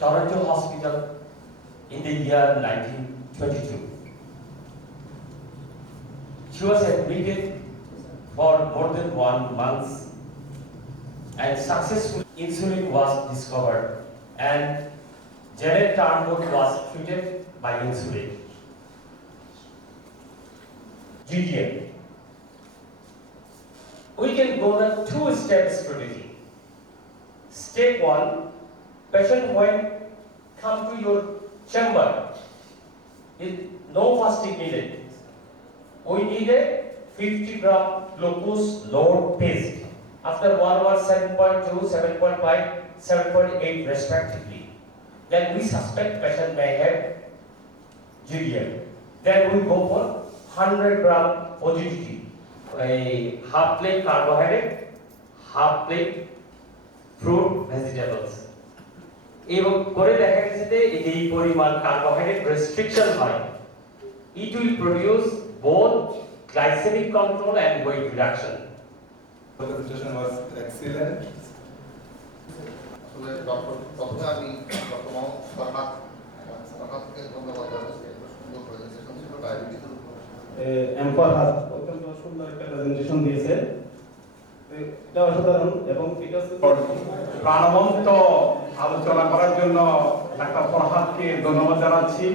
Toronto Hospital in the year 1922. She was admitted for more than one month and successful insulin was discovered and Janet Turnbull was treated by insulin. GDM. We can go the two-step strategy. Step one, patient when come to your chamber, is no fasting needed. We need a 50 gram glucose load paste. After one hour, 7.2, 7.5, 7.8 respectively. Then we suspect patient may have GDM. Then we go for 100 gram OGTT. A half plate carbohydrate, half plate fruit vegetables এবং করে দেখা গেছে যে এই পরিমাণ carbohydrate restriction হয় it will produce both glycemic control and weight reduction The presentation was excellent. প্রথমে আমি ডক্টর মোহাম্মদ ফরহাদ ফরহাদকে ধন্যবাদ জানাচ্ছি সুন্দর প্রেজেন্টেশন ছিল ডায়াবেটিসের এম্পার হাত অত্যন্ত সুন্দর একটা প্রেজেন্টেশন দিয়েছে। এটা অসাধারণ এবং এটা প্রাণবন্ত আলোচনা করার জন্য ডাক্তার ফরহাদকে ধন্যবাদ জানাচ্ছি।